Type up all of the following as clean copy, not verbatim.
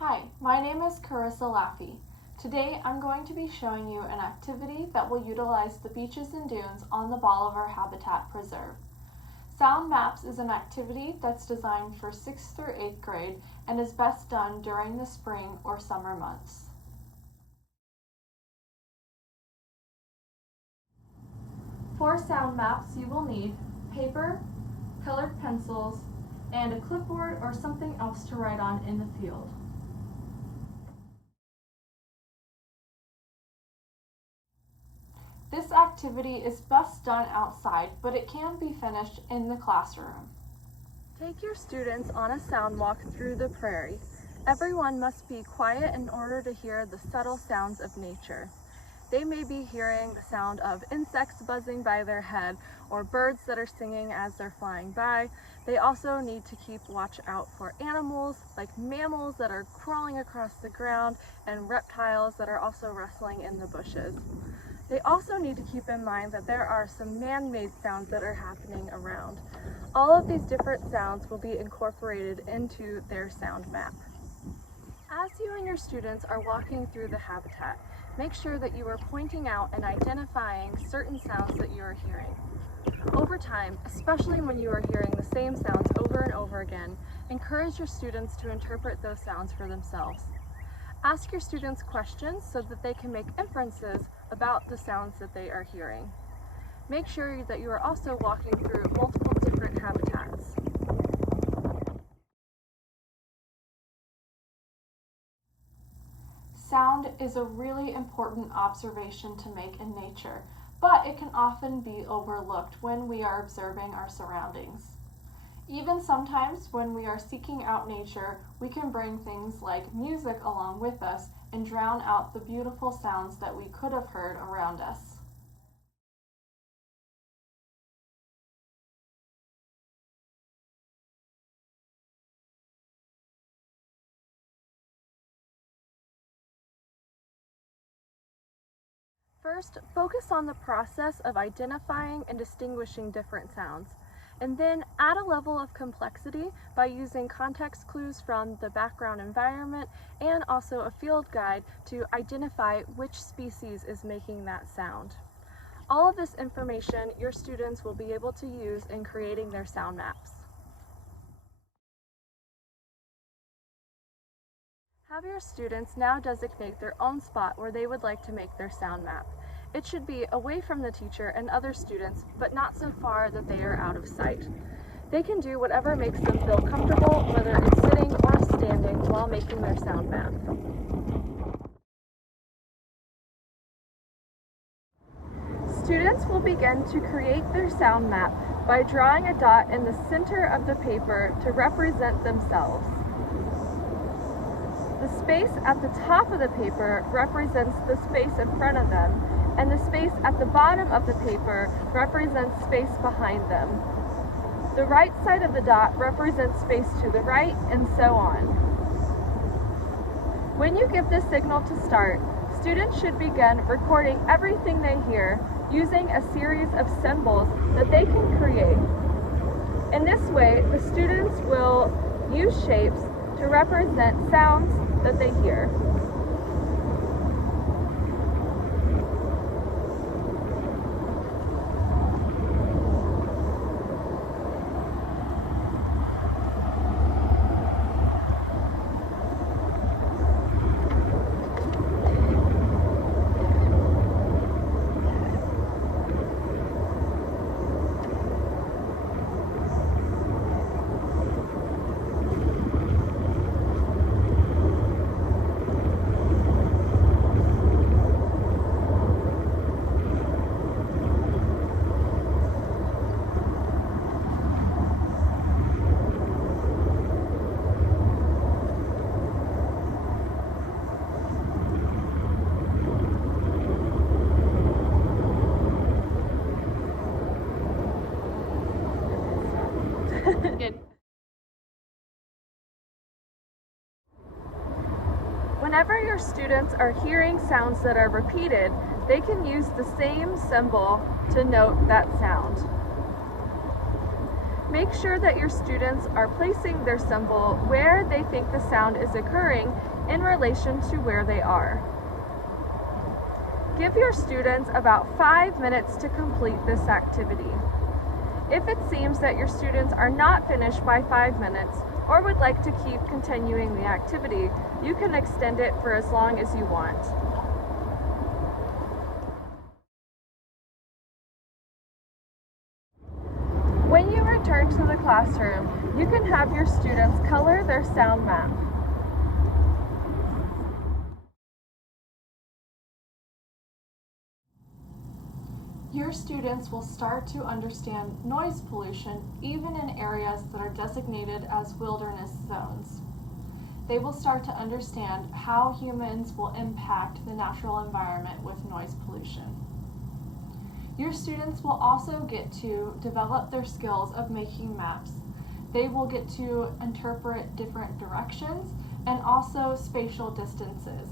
Hi, my name is Carissa Laffey. Today I'm going to be showing you an activity that will utilize the beaches and dunes on the Bolivar Habitat Preserve. Sound Maps is an activity that's designed for 6th through 8th grade and is best done during the spring or summer months. For sound maps, you will need paper, colored pencils, and a clipboard or something else to write on in the field. This activity is best done outside, but it can be finished in the classroom. Take your students on a sound walk through the prairie. Everyone must be quiet in order to hear the subtle sounds of nature. They may be hearing the sound of insects buzzing by their head or birds that are singing as they're flying by. They also need to keep watch out for animals like mammals that are crawling across the ground and reptiles that are also rustling in the bushes. They also need to keep in mind that there are some man-made sounds that are happening around. All of these different sounds will be incorporated into their sound map. As you and your students are walking through the habitat, make sure that you are pointing out and identifying certain sounds that you are hearing. Over time, especially when you are hearing the same sounds over and over again, encourage your students to interpret those sounds for themselves. Ask your students questions so that they can make inferences about the sounds that they are hearing. Make sure that you are also walking through multiple different habitats. Sound is a really important observation to make in nature, but it can often be overlooked when we are observing our surroundings. Even sometimes when we are seeking out nature, we can bring things like music along with us and drown out the beautiful sounds that we could have heard around us. First, focus on the process of identifying and distinguishing different sounds, and then add a level of complexity by using context clues from the background environment and also a field guide to identify which species is making that sound. All of this information your students will be able to use in creating their sound maps. Have your students now designate their own spot where they would like to make their sound map. It should be away from the teacher and other students, but not so far that they are out of sight. They can do whatever makes them feel comfortable, whether it's sitting or standing while making their sound map. Students will begin to create their sound map by drawing a dot in the center of the paper to represent themselves. The space at the top of the paper represents the space in front of them, and the space at the bottom of the paper represents space behind them. The right side of the dot represents space to the right, and so on. When you give the signal to start, students should begin recording everything they hear using a series of symbols that they can create. In this way, the students will use shapes to represent sounds that they hear. Good. Whenever your students are hearing sounds that are repeated, they can use the same symbol to note that sound. Make sure that your students are placing their symbol where they think the sound is occurring in relation to where they are. Give your students about 5 minutes to complete this activity. If it seems that your students are not finished by 5 minutes or would like to keep continuing the activity, you can extend it for as long as you want. When you return to the classroom, you can have your students color their sound map. Your students will start to understand noise pollution even in areas that are designated as wilderness zones. They will start to understand how humans will impact the natural environment with noise pollution. Your students will also get to develop their skills of making maps. They will get to interpret different directions and also spatial distances.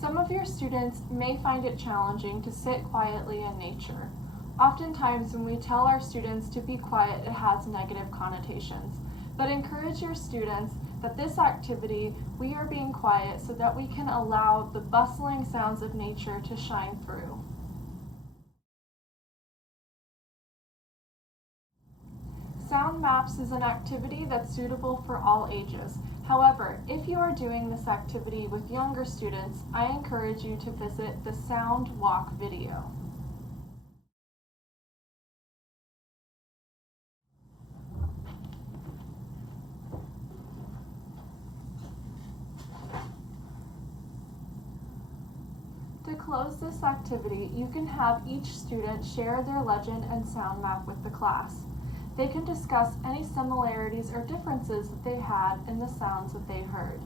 Some of your students may find it challenging to sit quietly in nature. Oftentimes when we tell our students to be quiet, it has negative connotations. But encourage your students that this activity, we are being quiet so that we can allow the bustling sounds of nature to shine through. Sound maps is an activity that's suitable for all ages. However, if you are doing this activity with younger students, I encourage you to visit the Sound Walk video. To close this activity, you can have each student share their legend and sound map with the class. They can discuss any similarities or differences that they had in the sounds that they heard.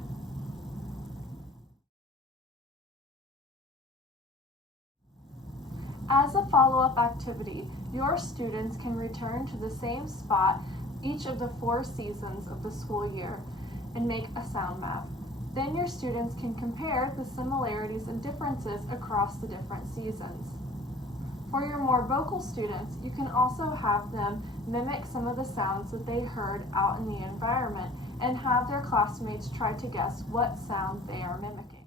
As a follow-up activity, your students can return to the same spot each of the 4 seasons of the school year and make a sound map. Then your students can compare the similarities and differences across the different seasons. For your more vocal students, you can also have them mimic some of the sounds that they heard out in the environment and have their classmates try to guess what sound they are mimicking.